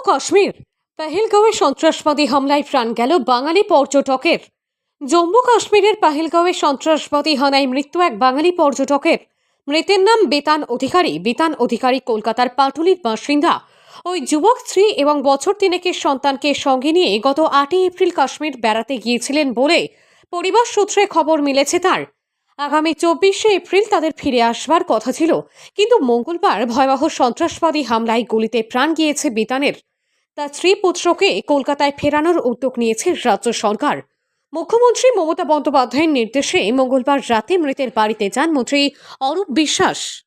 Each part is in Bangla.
কাশ্মীর। পেহেলগাঁওয়ে সন্ত্রাসবাদী হামলায় প্রাণ গেল বাঙালি পর্যটকের। জম্মু কাশ্মীরের পাহেলগাঁওয়ে সন্ত্রাসবাদী হানায় মৃত্যু এক বাঙালি পর্যটকের। মৃতের নাম বেতান অধিকারী। বেতান অধিকারী কলকাতার পাটুলির বাসিন্দা। ওই যুবক, স্ত্রী এবং বছর তিনেকের সন্তানকে সঙ্গে নিয়ে গত আটই এপ্রিল কাশ্মীর বেড়াতে গিয়েছিলেন বলে পরিবার সূত্রে খবর মিলেছে তার। আগামী চব্বিশে এপ্রিল তাদের ফিরে আসবার কথা ছিল। কিন্তু মঙ্গলবার ভয়াবহ সন্ত্রাসবাদী হামলায় গুলিতে প্রাণ গিয়েছে বেতানের তার স্ত্রী পুত্রকে কলকাতায় ফেরানোর উদ্যোগ নিয়েছে রাজ্য সরকার। মুখ্যমন্ত্রী মমতা বন্দ্যোপাধ্যায়ের নির্দেশে মঙ্গলবার রাতে মৃতের বাড়িতে যান মন্ত্রী অরূপ বিশ্বাস।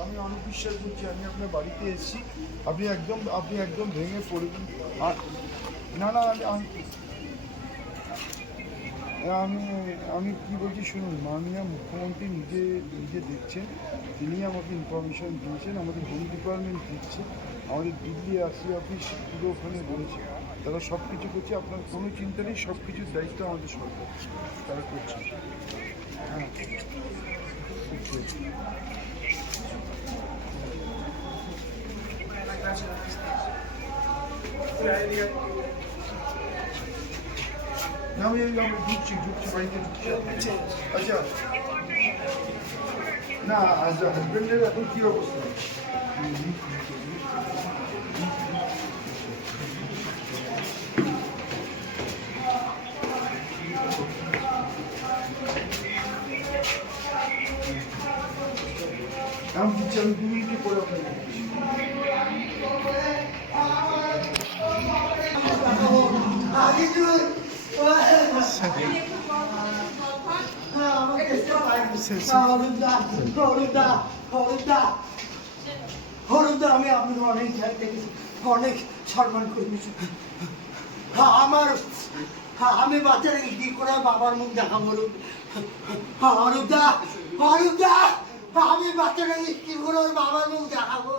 আমি অনেক বিশ্বাস করছি আমি আপনার বাড়িতে এসেছি। আপনি একদম আপনি একদম ভেঙে পড়বেন। আর না না আমি- আমি আমি কি বলছি শুনুন, মাননীয় মুখ্যমন্ত্রী নিজে নিজে দেখছেন, তিনি আমাকে ইনফরমেশন দিয়েছেন, আমাদের হোম ডিপার্টমেন্ট দিচ্ছে আমাদের দিল্লি আসি অফিস পুরো ওখানে রয়েছে। তারা সব কিছু করছে, আপনার কোনো চিন্তা নেই সব কিছুর দায়িত্ব আমাদের সরকার। তারা করছে। হ্যাঁ। করছে। না আমি আমি ঢুকছি ঢুকছি বাড়িতে ঢুকছি আচ্ছা না আজ হাজবেন্ডের এখন কি অবস্থা আমি দিচ্ছি আমি দু মিনিটে করে আপনাকে। আমি আপনাকে অনেক দেখেছি অনেক সম্মান করেছি আমার আমি বাচ্চাটাকে কি করে বাবার মুখ দেখাবো বলুন? অরূপদা আমি বাচ্চাটাকে কি করে বাবার মুখ দেখাবো?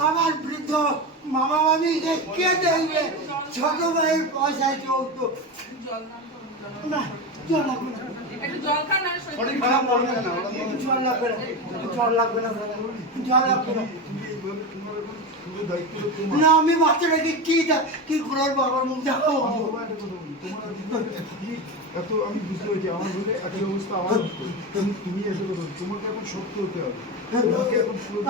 আমার বৃদ্ধ মামা মামি কে দেখবে? ছোট ভাইয়ের পয়সায় চলত। না জল লাগবে না। অনেক খারাপ লাগবে না জল লাগবে না জল লাগবে না জল লাগবে না। তুমি এইভাবে তোমার এখন পুরো দায়িত্ব তোমার না আমি বাচ্চাটাকে কি কি করে ওর বাবার মুখ দেখাবো? এত আমি বুঝতে পারছি আমার বলে একই অবস্থা আমার তুমি তুমি এসে বলো, তোমাকে এখন শক্ত হতে হবে।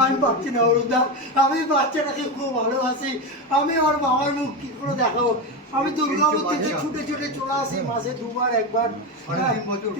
আমি পাচ্ছি না অরুদা আমি বাচ্চাটাকে খুব ভালোবাসি। আমি ওর বাবার মুখ কি করে দেখাবো? আমি দুর্গাবতীতে ছুটে ছুটে চলে আসি মাসে দুবার একবার।